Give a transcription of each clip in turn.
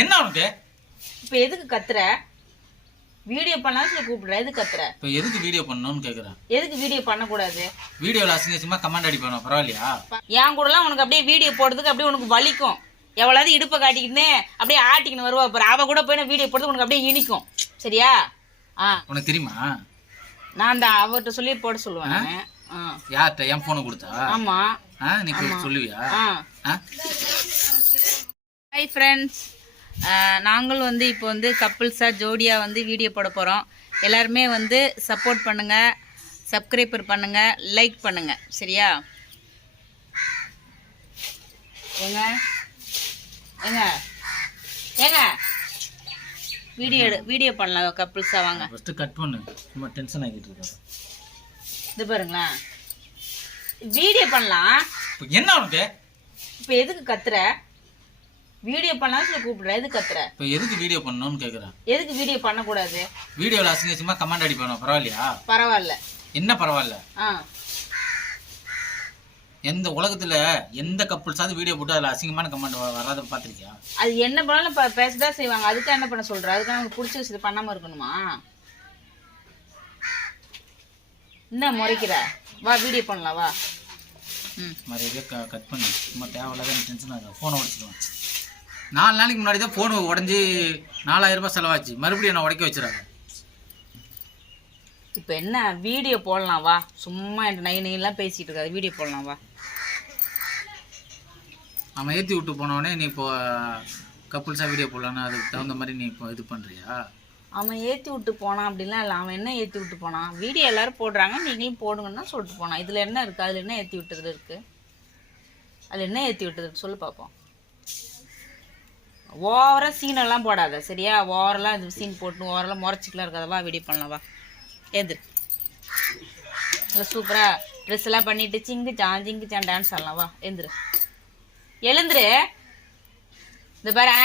என்ன உனக்கு? இப்ப எதுக்கு கத்துற? வீடியோ பண்ணாலும் சொல்லி கூப்பிடுற எதுக்கு கத்துற? இப்ப எதுக்கு வீடியோ பண்ணணும்னு கேக்குறேன் எதுக்கு வீடியோ பண்ணக்கூடாது? வீடியோல அசிங்க அசிங்கமா கமெண்ட் அடிப்பானோ பரவாயில்லையா? என் கூடலாம் உனக்கு அப்படியே வீடியோ போடுறதுக்கு அப்படியே உனக்கு வலிக்கும். எவ்வளவு இடுப்பை காட்டிக்கின்னு அப்படியே ஆட்டிக்கின்னு வருவா பாரு. அவ கூட போய் நான் வீடியோ போடுறதுக்கு உனக்கு அப்படியே இனிக்கும். சரியா? ஆ. உனக்கு தெரியுமா? நான் தான் அவர்கிட்ட சொல்லி போட சொல்லுவேன். யார்கிட்ட? என் போனை கொடுத்தா? ஆமா. ஆ நீ சொல்லுவியா? ஆ. ஹாய் ஃப்ரெண்ட்ஸ் நாங்களும் வந்து இப்போ வந்து கப்புள்ஸாக ஜோடியாக வந்து வீடியோ போட போகிறோம் எல்லாருமே வந்து சப்போர்ட் பண்ணுங்கள் சப்ஸ்கிரைபர் பண்ணுங்கள் லைக் பண்ணுங்கள் சரியா? ஏங்க? ஏங்க? ஏங்க? வீடியோ எடு வீடியோ பண்ணலாம் கப்புள்ஸாக வாங்க. ஃபர்ஸ்ட் கட் பண்ணு. சும்மா டென்ஷன் ஆகிட்டு இருக்காரு இது பாருங்களேன். வீடியோ பண்ணலாம். இப்ப என்ன உனக்கு? இப்போ எதுக்கு கத்துற? வீடியோ பண்ணாலும் சொல்லி கூப்பிடுற எதுக்கு கத்துற இப்ப எதுக்கு வீடியோ பண்ணணும்னு கேக்குறேன். எதுக்கு வீடியோ பண்ணக்கூடாது? வீடியோல அசிங்க அசிங்கமா கமெண்ட் அடிப்பானோ பரவாயில்லையா? பரவாயில்ல. என்ன பரவாயில்ல? ஆ. எந்த உலகத்துல எந்த கப்புள்ஸாவது வீடியோ போட்டு அதுல அசிங்கமான கமெண்ட் வராத பாத்திருக்கியா? அது என்ன பண்ணாலும் ப- பேசதான் செய்வாங்க. அதுக்கு என்ன பண்ண சொல்ற? அதுக்கு நமக்கு பிடிச்ச விஷயத்தை பண்ணாம இருக்கணுமா? என்ன முறைக்கிற? வா வீடியோ பண்ணலாம் வா. ம். மரியாதையா க கட் பண்ணு. சும்மா தேவையில்லாத டென்ஷன் ஆகும் ஃபோனை உடச்சிடுவேன் நாலு நாளைக்கு முன்னாடி தான் ஃபோன் உடஞ்சி நாலாயிரம் ரூபாய் செலவாச்சு. மறுபடியும் என்ன உடைக்க வச்சிடாங்க இப்போ என்ன? வீடியோ போடலாம் வா. சும்மா என்கிட்ட நை நைலாம் பேசிட்டு இருக்காது. வீடியோ போடலாம் வா. அவன் ஏற்றி விட்டு போனவொடனே நீ இப்போ கப்புள்ஸாக வீடியோ போடலான்னு அதுக்கு தகுந்த மாதிரி நீ இப்போ இது பண்ணுறியா அவன் ஏற்றி விட்டு போனான் அப்படிலாம் இல்லை அவன் என்ன ஏற்றி விட்டு போனான்? வீடியோ எல்லாரும் போடுறாங்க நீங்களும் போடுங்கன்னு சொல்லிட்டு போனான். இதில் என்ன இருக்குது அதில் என்ன ஏற்றி விட்டது இருக்குது அதில் என்ன ஏற்றி விட்டது? சொல்லு பார்ப்போம் ஓவராக சீனெல்லாம் போடாத சரியா? ஓவரெல்லாம் இது சீன் போட்டு ஓவரெல்லாம் முறைச்சிக்கலாம் இருக்காதவா வீடியோ பண்ணலாம் வா. ஏந்திரு நல்லா சூப்பராக ட்ரெஸ் எல்லாம் பண்ணிட்டு சிங்கு சான் சிங்கு சான் டான்ஸ் ஆடலாம் வா. எழுந்துரு எழுந்துரு. இந்த பாரு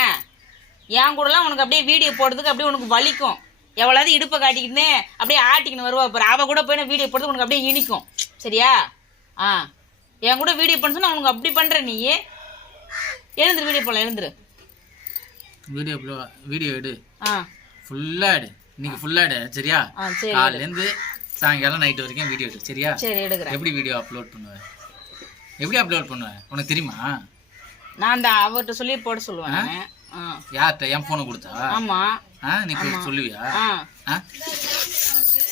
என் கூடலாம் உனக்கு அப்படியே வீடியோ போடுறதுக்கு அப்படியே உனக்கு வலிக்கும். எவ்வளோது இடுப்பை காட்டிக்கின்னு அப்படியே ஆட்டிக்கின்னு வருவா அப்புறம் அவள் கூட போய் நான் வீடியோ போடுறதுக்கு உனக்கு அப்படியே இனிக்கும். சரியா? ஆ. என் கூட வீடியோ பண்ண சொன்னா உனக்கு அப்படி பண்ணுற நீ. எழுந்துரு வீடியோ போடலாம் எழுந்துரு. வீடியோ வீடியோ எடு. ஆ. ஃபுல்லாக எடு. இன்னைக்கு ஃபுல்லாக எடு சரியா? ஆ சரி காலையிலேருந்து சாயங்காலம் நைட்டு வரைக்கும் வீடியோ எடு சரியா? எப்படி வீடியோ அப்லோட் பண்ணுவேன் எப்படி அப்லோட் பண்ணுவேன் உனக்கு தெரியுமா? நான் தான் அவர்கிட்ட சொல்லி போட சொல்லுவேன். யார்கிட்ட? என் ஃபோனை கொடுத்தா? ஆமா. நீ சொல்லுவியா?